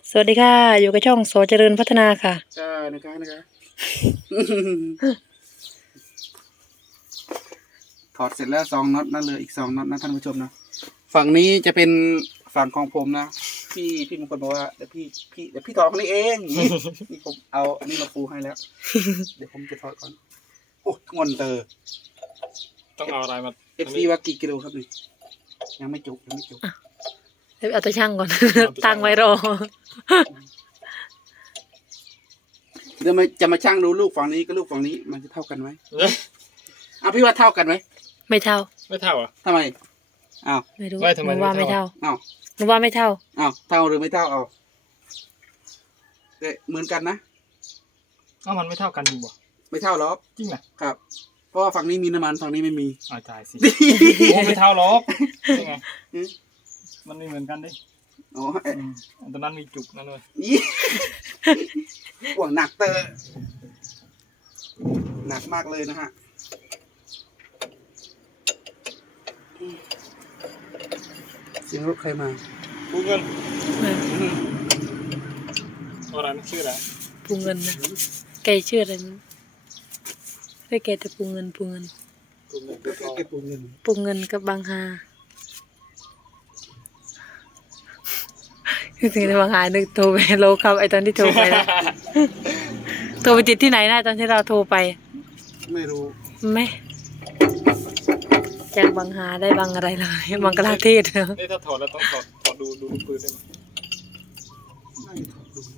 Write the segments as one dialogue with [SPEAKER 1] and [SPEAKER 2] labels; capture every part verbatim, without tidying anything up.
[SPEAKER 1] สวัสดีค่ะอยู่กับช่องโสเจริญพัฒนาค่ะ
[SPEAKER 2] ใช่นะคะนะคะถอดเสร็จแล้วสองน็อตนั่นเลยอีกสองน็อตนะท่านผู้ชมนะฝั่งนี้จะเป็นฝั่งของผมนะพี่พี่มงคลบอกว่าเดี๋ยวพี่พี่เดี๋ยวพี่ถอดคนนี้เองนี่ผมเอาอันนี้มาปูให้แล้วเดี๋ยวผมจะถอดก่อนโอ้งอนเตอร์
[SPEAKER 3] ต้องเอาอะไรมา
[SPEAKER 2] เอฟซีว่ากี่กิโลครับนี่ยังไม่จุกยังไม่จุก
[SPEAKER 1] เดี๋ยวเอาตัวช่างก่อน ตั้งไว้รอ
[SPEAKER 2] เดี๋ยวมาจะมาช่างดูลูกฝั่งนี้กับลูกฝั่งนี้มันจะเท่ากันไหมอ้าวพี่ว่าเท่ากันไหม
[SPEAKER 1] ไม่เท่า
[SPEAKER 3] ไม่เท่าอ่ะ
[SPEAKER 2] ทำไมอ้าว
[SPEAKER 1] ไม่รู้
[SPEAKER 3] ไม่ทำไม
[SPEAKER 1] หนูว่า
[SPEAKER 3] ไม่
[SPEAKER 1] ไม่
[SPEAKER 3] เท่า
[SPEAKER 1] เท่า
[SPEAKER 2] อ้าว
[SPEAKER 1] หนูว่าไม่เท่า
[SPEAKER 2] อ้าวเท่าหรือไม่เท่าเอาแต่เหมือนกันนะ
[SPEAKER 3] อ้าวมันไม่เท่ากันจริงบ่
[SPEAKER 2] ไม่เท่าหรอก
[SPEAKER 3] จริงนะครับ
[SPEAKER 2] เพราะว่าฝั่งนี้มีน้ำมันฝั่งนี้ไม่มี
[SPEAKER 3] อ่าจ่ายสิ โอ้ไม่เท่าหรอกนี่ไงมันไม่เหมือนกันดิ
[SPEAKER 2] อ๋อ
[SPEAKER 3] อืมอันตอนนั้นมีจุกนั่นเลย
[SPEAKER 2] ยี่ห่วงหนักเตอหนักมากเลยนะฮะเสียงรถใครมา
[SPEAKER 3] ปูเงิน
[SPEAKER 1] เออ
[SPEAKER 2] อืม
[SPEAKER 3] อะไรมันชื่ออะไร
[SPEAKER 1] ปูเงินนะแกชื่ออะไรมั้ยเรียกแกแต่ปูเงินปูเงิน
[SPEAKER 3] ปูเงิน
[SPEAKER 2] ก็แค่เก็บปูเงิน
[SPEAKER 1] ปูเงินกับบางฮาคือสิ่งที่บางฮานึกโทรไปโลครับไอตอนที่โทรไปนะโทรไปติดที่ไหนนะตอนที่เราโทรไป
[SPEAKER 2] ไม่รู้
[SPEAKER 1] ไหมจากบางฮาได้บางอะไรเลยบางกลาเทศเนอะ
[SPEAKER 3] นี่ถ้าถอดแล้วต้องถอดถอดดูดูลูกปืนได้ไหม
[SPEAKER 2] ไม่ถอดดู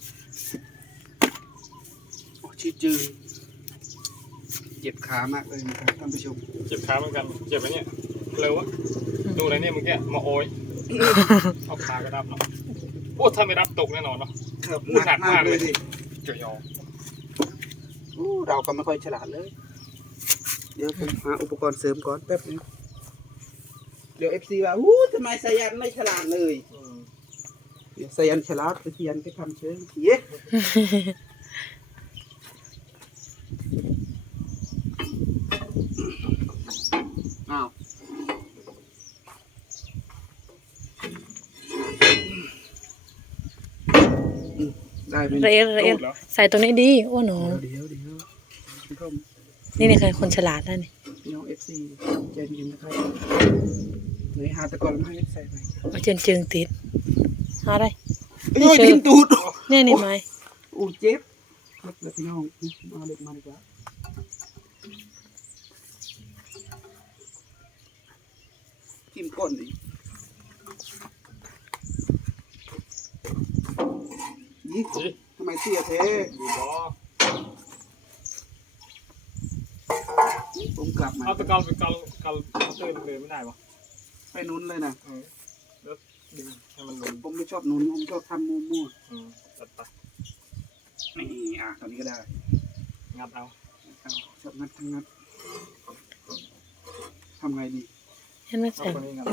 [SPEAKER 2] โอ้ชีจืดเจ็บขามากเลยนะครับท่านผู้ชม
[SPEAKER 3] เจ็บขาเหมือนกันเจ็บไหมเนี่ยเร็ววะดูอะไรเนี่ยเมื่อกี้มาโอยเอาขากระดับเนาะโอ้ถ้าไม่รับตกแน่นอนเนาะ
[SPEAKER 2] ครับ
[SPEAKER 3] ห
[SPEAKER 2] ห
[SPEAKER 3] นั
[SPEAKER 2] นั
[SPEAKER 3] ก
[SPEAKER 2] ก
[SPEAKER 3] มาม
[SPEAKER 2] าก ก
[SPEAKER 3] เล
[SPEAKER 2] เลย ยสิ
[SPEAKER 3] จะยอม
[SPEAKER 2] อู้เราก็ไม่ค่อยฉลาดเลย เดี๋ยวผมหาอุปกรณ์เสริมก่อนแป๊บนึงเดี๋ยวเอฟซีว่าอู้ทำไมสายันไม่ฉลาดเลย
[SPEAKER 3] อืม
[SPEAKER 2] เดี๋ยวสายันฉลาดแต่สายันก็ทำเชิงเย้อ้าวอืมได้ไหม
[SPEAKER 1] ละเอียดละเอียด
[SPEAKER 3] รูดแล้ว
[SPEAKER 1] ใส่ตรงนี้ดีโอ้หนู
[SPEAKER 2] เดี๋ยวเดี๋ยวเดี๋ยวคุณผู้ชม
[SPEAKER 1] นี่นี่คือคนฉลาดนะนี่
[SPEAKER 2] พี่น้องเอฟซีใจเย็นนะครับไหนหาตะกอนมาให้ใส่ไป
[SPEAKER 1] เอาเจิงเจิงติดหาได้
[SPEAKER 2] โอ้ยทิ่มตูด
[SPEAKER 1] เนี่ยนี่ไม้
[SPEAKER 2] อู้เจ็บครับแล้วพี่น้องมาเล็กมาดีกว่าทิ่มก้นดิยี่
[SPEAKER 3] สิ
[SPEAKER 2] ทำไมเสียเท
[SPEAKER 3] ดูบอ
[SPEAKER 2] ผมกลับมา
[SPEAKER 3] เอาตะกอนไปกอนกอนเตอร์เลยไม่ได้ปะ
[SPEAKER 2] ไปนุ้นเลยนะ
[SPEAKER 3] เออแล้วดึงให้มันลง
[SPEAKER 2] ผมไม่ชอบนุ้นผมชอบทำมั่ว
[SPEAKER 3] อืมตัดไป
[SPEAKER 2] ๆนี่อ่ะตอนนี้ก็ได้
[SPEAKER 3] งัดเอา
[SPEAKER 2] เอาชอบงัดทั้งงัดทำไงดี
[SPEAKER 1] เห็นไหม
[SPEAKER 3] เอา
[SPEAKER 1] แสง
[SPEAKER 3] คนนี้งัด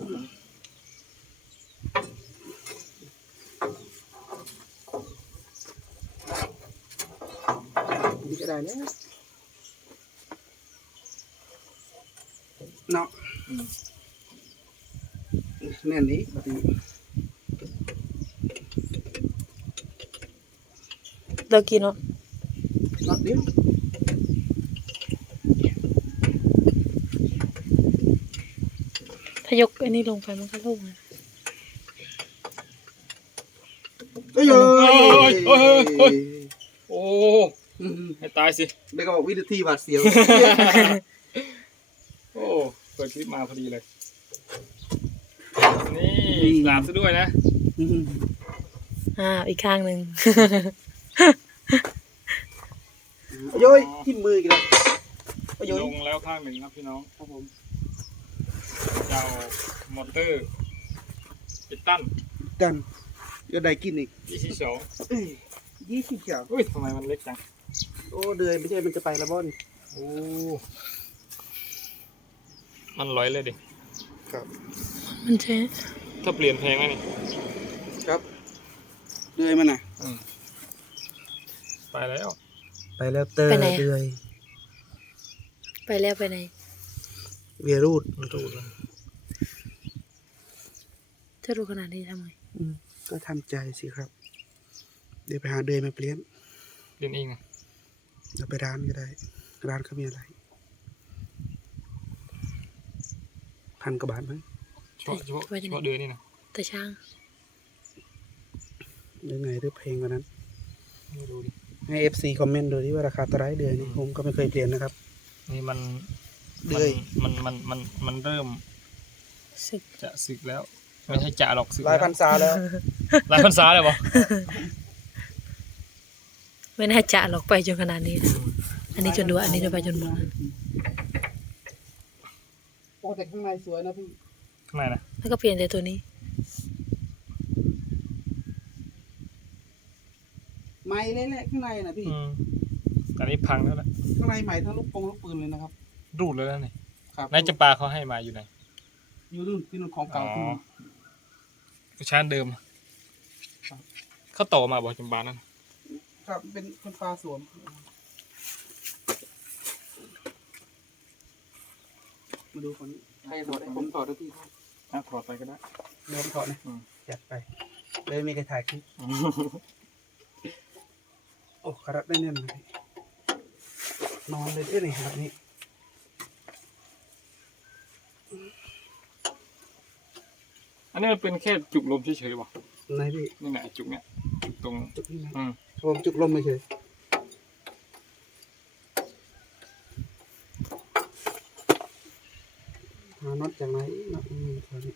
[SPEAKER 2] อันนี้ก็ได้แล้วเนาะ
[SPEAKER 3] อืม
[SPEAKER 2] แน่นนี้แบบนี้
[SPEAKER 1] เรากินเนาะ
[SPEAKER 2] น็อตเดียว
[SPEAKER 1] ถ้ายกอันนี้ลงไปมันก็ลงนะ
[SPEAKER 2] เอ้ย
[SPEAKER 3] โอ้ยโอ้ยโอ้ยโอ้
[SPEAKER 2] อืม
[SPEAKER 3] ให้ตายสิ
[SPEAKER 2] แล้วก็บอกวินาทีบาดเสียว
[SPEAKER 3] โอ้เปิดคลิปมาพอดีเลย นี่สลามซะด้วยนะ
[SPEAKER 2] อืม
[SPEAKER 1] อ่าอีกข้างหนึ่ง
[SPEAKER 2] โย้ยที่มืออีกันแล้วโย้ย
[SPEAKER 3] ลงแล้วข้างหนึ่งครับพี่น้องครับผมเจ้ามอเตอร์ปิดตั้น
[SPEAKER 2] กันโยได้กินอีก
[SPEAKER 3] ยี่สิบสอง
[SPEAKER 2] เอ้ยยี่สิบสาม
[SPEAKER 3] อุ้ยทำไมมันเล็กจัง
[SPEAKER 2] โอ้เดือยไม่ใช่มันจะไปและบ่อน
[SPEAKER 3] โอ้มันลอยเลยดิ
[SPEAKER 2] ครับ
[SPEAKER 1] มันใช่
[SPEAKER 3] ถ้าเปลี่ยนแพงไหมนี่
[SPEAKER 2] ครับเดือยมันน่ะ
[SPEAKER 3] อืมไปแล้ว
[SPEAKER 2] ไปแล้วเตอร์เดือย
[SPEAKER 1] ไปแล้วไปไหน
[SPEAKER 2] เวียรูด
[SPEAKER 3] มันตูด
[SPEAKER 1] จะรู้ขนาดนี้ทำไม
[SPEAKER 2] อืมก็ทำใจสิครับ เดี๋ยวไปหาเดือยมาเปลี่ยน
[SPEAKER 3] เรียนเองอะ
[SPEAKER 2] เดี๋ยวไปร้านก็ได้ ร้านเขามีอะไรพันกว่าบาทมั้ง
[SPEAKER 3] เฉพาะเฉพาะเฉพาะเดือนนี่นะ
[SPEAKER 1] แต่ช่าง
[SPEAKER 2] หรือไงหรือเพลงกว่านั้น
[SPEAKER 3] ไม่รู้ดิ
[SPEAKER 2] ให้เอฟซีคอมเมนต์ดูที่ว่าราคาตะไร้เดือยนี่ผมก็ไม่เคยเปลี่ยนนะครับ
[SPEAKER 3] นี่มัน
[SPEAKER 2] เดือย
[SPEAKER 3] มันมันมันมันเริ่ม
[SPEAKER 1] สึก
[SPEAKER 3] จะสึกแล้ว ไม่ใช่จะหรอกสึก
[SPEAKER 2] หลายพันซาแล้ว
[SPEAKER 3] หลายพันษาเลยปะ
[SPEAKER 1] ไม่น่าจะหรอกไปจนขนาดนี้นะอันนี้จนดูอันนี้จะไปจนหมด
[SPEAKER 2] โอ้แต่ข้างในสวยนะพี่
[SPEAKER 3] ข้างในนะ
[SPEAKER 1] แล้วก็เปลี่ยนแต่ตัวนี้
[SPEAKER 2] ไม้เละๆข้างในนะพี่
[SPEAKER 3] อืมแต่นี้พังแล้วแหละ
[SPEAKER 2] ข้างในใหม่ทั้งลูกปงลูกปืนเลยนะครับ
[SPEAKER 3] รูดเลยแล้วนี่
[SPEAKER 2] ครับ
[SPEAKER 3] นายจำปาเขาให้มาอยู่ไหน
[SPEAKER 2] อยู่นู่นที่นู่นของเก่าที่นู่น
[SPEAKER 3] ก็ชานเดิมเขาต่อมาบอกจำปานั่น
[SPEAKER 2] ครับเป็นคนปลาสวมมาดูคนนี้ใครถอดให้ผมถอดด้วยพี่
[SPEAKER 3] อ่ะถอดไปก็ได้
[SPEAKER 2] เดินถอดนะ
[SPEAKER 3] อืม
[SPEAKER 2] จัดไปเลยมีใครถ่ายคลิปโอ้คารัดได้แน่นเลยนอนเลยด้วยนี่แบบนี้
[SPEAKER 3] อันนี้มันเป็นแค่จุกลมเฉยๆวะ
[SPEAKER 2] ไหนพี่
[SPEAKER 3] นี่แหละจุกเนี้ยจุกตรง
[SPEAKER 2] จุกนี่นะ
[SPEAKER 3] อืม
[SPEAKER 2] ผมจุกลมไม่เฉยหาน็อตจากไหนน็อตนี่แถวนี้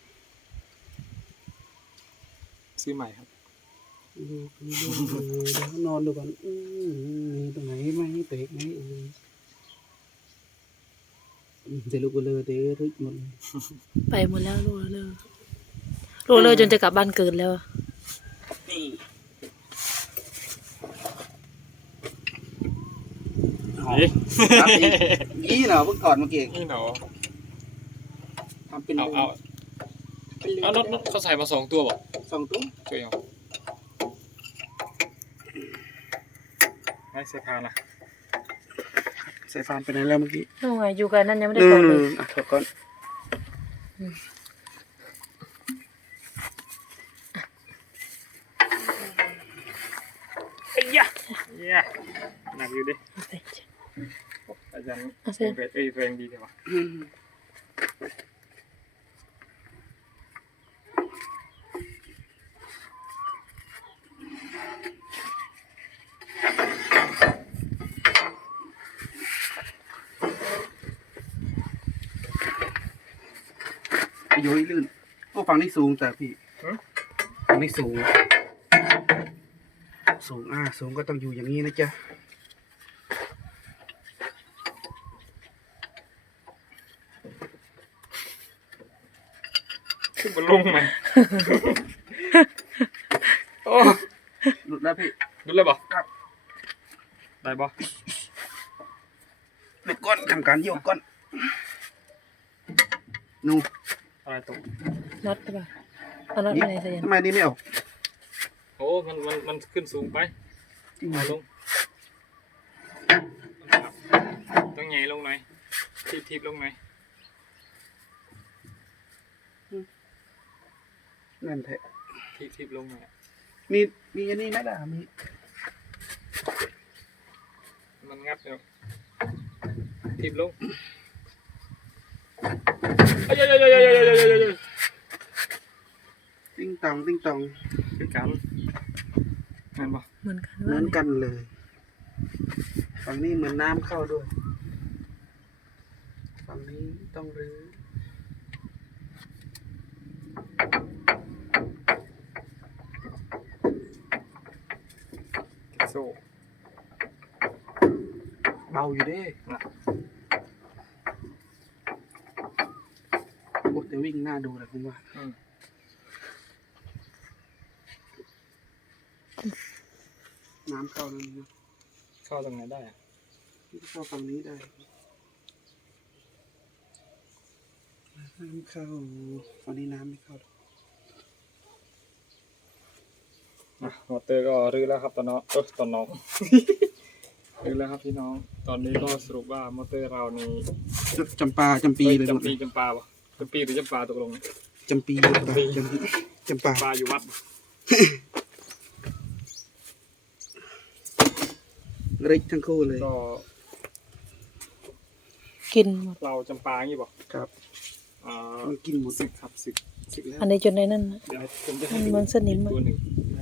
[SPEAKER 3] ซื้อใหม่ครับ
[SPEAKER 2] ดูดูดูดูดูนอนดูก่อนอืมมีตรงไหนไหมเตะไหมเออเดี๋ยวลูกก็เลยเตะรึกหมดเลย
[SPEAKER 1] ไปหมดแล้วลูกเลยลูกเลยจนจะกลับบ้านเกิดแล้ว
[SPEAKER 2] นี่
[SPEAKER 3] นี่
[SPEAKER 2] ครับอีกนี่เหรอเพิ่งก่อนเมื่อกี้
[SPEAKER 3] นี่เหรอ
[SPEAKER 2] ทำเป็น
[SPEAKER 3] เอาเอา
[SPEAKER 2] เป็นเรื
[SPEAKER 3] เอารถรถเขาใส่มาสองตัวบอก
[SPEAKER 2] สองตัว
[SPEAKER 3] ช่วยเอาไม่ใส่พานนะ
[SPEAKER 2] ใส่ฟานไปไหนแล้วเมื่อกี้
[SPEAKER 1] นู่นไงอยู่กันนั่นยังไม่ได้
[SPEAKER 2] อื
[SPEAKER 1] ถอดเลย
[SPEAKER 2] มอ่ะถอดก่อนไอ้ยะ
[SPEAKER 3] เย้หนักอยู่ดิ
[SPEAKER 1] เอาไป
[SPEAKER 3] อาจารย์
[SPEAKER 1] เอาสิ
[SPEAKER 3] แรงเอ้ยแรงดีเลยวะ
[SPEAKER 2] อืม โยยลื่นโอ้ฝั่งนี้สูงแต่พี่ฝั่งนี้สูง สูงอ่าสูงก็ต้องอยู่อย่างนี้นะจ๊ะ
[SPEAKER 3] ขึ้นบนลงมัน
[SPEAKER 2] โอ้หลุดแล้วพี่
[SPEAKER 3] ดูเลยบ่
[SPEAKER 2] ครับ
[SPEAKER 3] ได้บ่
[SPEAKER 2] หลุดก้อนทำการโยกก้อนนู
[SPEAKER 3] อะไรตก
[SPEAKER 1] น็อตใช่ป่ะเอาน็อตไปไหนเสียน
[SPEAKER 2] ทำไมนี่ไม่ออก
[SPEAKER 3] โอ้มันมันมันขึ้นสูงไป
[SPEAKER 2] จริงเหร
[SPEAKER 3] เอา
[SPEAKER 2] อ
[SPEAKER 3] ลงต้องใหญ่ลงหน่อยทิบทิบลงหน่อย
[SPEAKER 2] นั่นแท้
[SPEAKER 3] ทิบทิบลงหน่อย
[SPEAKER 2] มีมีอันนี้ไหมล่ะมี
[SPEAKER 3] มันงับเดี๋ยวทิบลงเอ้ยเอ้ยเอ้ยเอ้ยเอ้ยเอ้ยเอ้ยเอ้ย
[SPEAKER 2] ติ้งตองติ้งตอง
[SPEAKER 3] คือกันเห็นปะ
[SPEAKER 1] เหมือนกัน
[SPEAKER 2] เหมื
[SPEAKER 1] ว่า
[SPEAKER 2] อนกันเลยฝั่งนี้เหมือนน้ำเข้าด้วยฝั่งนี้ต้องรื้อ
[SPEAKER 3] โซ่
[SPEAKER 2] เบาอยู่เด้
[SPEAKER 3] นะ
[SPEAKER 2] โอ้แต่วิ่งหน้าดูเลยผมว่า
[SPEAKER 3] อืม
[SPEAKER 2] น้ำเข้านั่นนะ
[SPEAKER 3] เข้าตรงไหนได้อะ
[SPEAKER 2] เข้าฝั่งนี้ได้น้ำเข้าฝั่งนี้น้ำไม่เข้า
[SPEAKER 3] อ่ะมอเตอร์ก็รื้อแล้วครับตอนน้องเออตอนน้อง รื้อแล้วครับพี่น้อง ตอนนี้ก็สรุปว่ามอเตอร์เรานี่
[SPEAKER 2] จำปาจำปีเลย
[SPEAKER 3] จำปีจำปาปะจำปีหรือจำปาตกลง
[SPEAKER 2] จำปีจำปีจำปีจำปา
[SPEAKER 3] ปลาอยู่วัด
[SPEAKER 2] ริกทั้งคู่เลย
[SPEAKER 3] ก็
[SPEAKER 1] กินหมด
[SPEAKER 3] เราจำปาอย่างนี้บอก
[SPEAKER 2] ครับ
[SPEAKER 3] อ่า
[SPEAKER 2] มันกินหมด
[SPEAKER 3] สิบครับสิบ
[SPEAKER 2] สิบแล้ว
[SPEAKER 1] อันนี้จนในนั่นนะ
[SPEAKER 3] เดี๋ยวผมจะให้
[SPEAKER 1] มัน
[SPEAKER 3] ดู
[SPEAKER 1] เหมือนสนิมอะ
[SPEAKER 3] ตัวหนึ่ง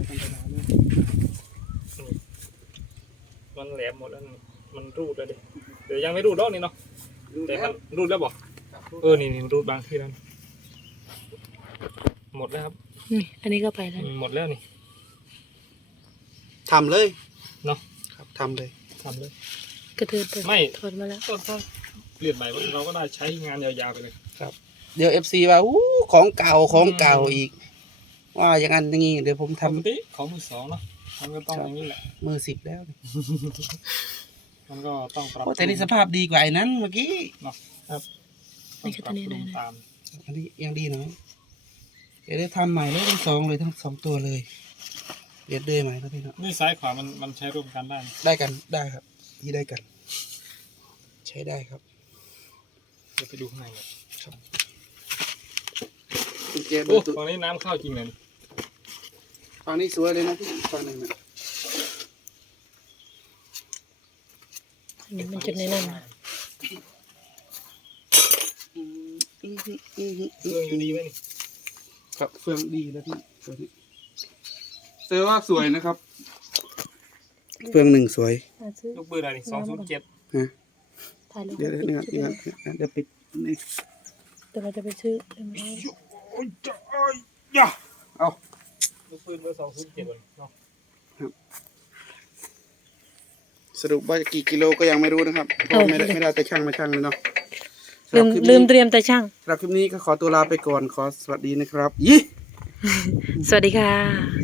[SPEAKER 3] มันแหลมหมดแล้วนี่มันรูดแล้วดิเดี๋ยวยังไม่รูดรอบนี้เนาะ
[SPEAKER 2] ดู
[SPEAKER 3] แต่
[SPEAKER 2] แล้
[SPEAKER 3] มั
[SPEAKER 2] วน
[SPEAKER 3] รูดแล้วบอกเออนี่นี่รูดบางที่แล้วนี่หมดแล้วครับ
[SPEAKER 1] นี่อันนี้ก็ไปแล้ว
[SPEAKER 3] อืมหมดแล้วนี่
[SPEAKER 2] ทำเลย
[SPEAKER 3] เนาะ
[SPEAKER 2] ครับทำเลย
[SPEAKER 3] ทำเลย
[SPEAKER 1] กระเทือนไป
[SPEAKER 3] ไม่
[SPEAKER 1] ถอดมาแล้ว
[SPEAKER 3] ก็ก็เปลี่ยนใหม่เราก็ได้ใช้งานยาวๆไปเลย
[SPEAKER 2] เดี๋ยวเอฟซีว่าอู้ของเก่าของเก่าอีก ว่าอย่างนั้นอย่างนี้เดี๋ยวผม
[SPEAKER 3] ป
[SPEAKER 2] ทำ
[SPEAKER 3] กติของมือสองเนาะมันก็ต้องอย่างนี้แหละ
[SPEAKER 2] มือสิบแล้ว
[SPEAKER 3] มันก็ต้องปรับ
[SPEAKER 2] โอ้แต่นี่สภาพดีกว่าไอ้นั้นเมื่อกี้
[SPEAKER 1] นี่คือตัวนี้
[SPEAKER 3] ป
[SPEAKER 1] เล
[SPEAKER 3] รับ
[SPEAKER 1] ย
[SPEAKER 3] ปรุง
[SPEAKER 1] นะ
[SPEAKER 3] ตาม
[SPEAKER 2] อันนี้ยังดีหน่อยเดี๋ยวได้ทำใหม่เลยทั้งสองเลยทั้งสองตัวเลยเดี๋ยวเดยใหม่นะพี่เนาะ
[SPEAKER 3] นี่ซ้ายขวามันมันใช้ร่วมกันได้นะ
[SPEAKER 2] ได้กันได้ครับที่ได้กัน ใช้ได้ครับ
[SPEAKER 3] เดี๋ยวไปดูข้างในก่อน
[SPEAKER 2] คุณเจ
[SPEAKER 3] โอ้
[SPEAKER 2] ดูตัว
[SPEAKER 3] ตรงนี้น้ำเข้าจริงเลยนี่
[SPEAKER 2] ฝั่งนี้สวยเลยนะพี่ฝั่งหนึ่งนะ
[SPEAKER 1] อันนี้มันจนในนั่นนะ
[SPEAKER 2] อืมอืมอืมอืม
[SPEAKER 3] เครื่องอยู่ดีไหมนี่
[SPEAKER 2] ครับเฟืองดีแล้วพี่ตัวนี้เซอว่าสวยนะครับ เฟืองหนึ่งสวย
[SPEAKER 1] อ่ะซื้อ
[SPEAKER 3] ลูกปืนอะไรนี่สองศูนย์เจ็ด
[SPEAKER 2] ฮะ
[SPEAKER 1] ถ่ายรูป
[SPEAKER 2] เดี๋ยวเดี๋ยว
[SPEAKER 1] ปิ
[SPEAKER 2] นี่
[SPEAKER 1] ด
[SPEAKER 2] ก่อน
[SPEAKER 1] จะ
[SPEAKER 2] นี่
[SPEAKER 1] ได้
[SPEAKER 2] ก่อนเดี๋ยวปิดนี่
[SPEAKER 1] แต่เราจะไปซื้อเอ็มร้อย
[SPEAKER 2] โอ้ยจ้ายย่าเอา
[SPEAKER 3] ลูกปืนเบอร์สองศูนย์เจ็ดเลยเนาะ
[SPEAKER 2] สรุปว่ากี่กิโลก็ยังไม่รู้นะครับเพราะไม่ได้ไม่ได้แต่ช่างมาช่างเลยเนาะ
[SPEAKER 1] ลืม
[SPEAKER 2] สำหรับคลิป
[SPEAKER 1] ลื
[SPEAKER 2] นี้
[SPEAKER 1] มเตรียมแต่ช่าง
[SPEAKER 2] สำหรับคลิปนี้ก็ขอตัวลาไปก่อนขอสวัสดีนะครับยี่
[SPEAKER 1] สวัสดีค่ะ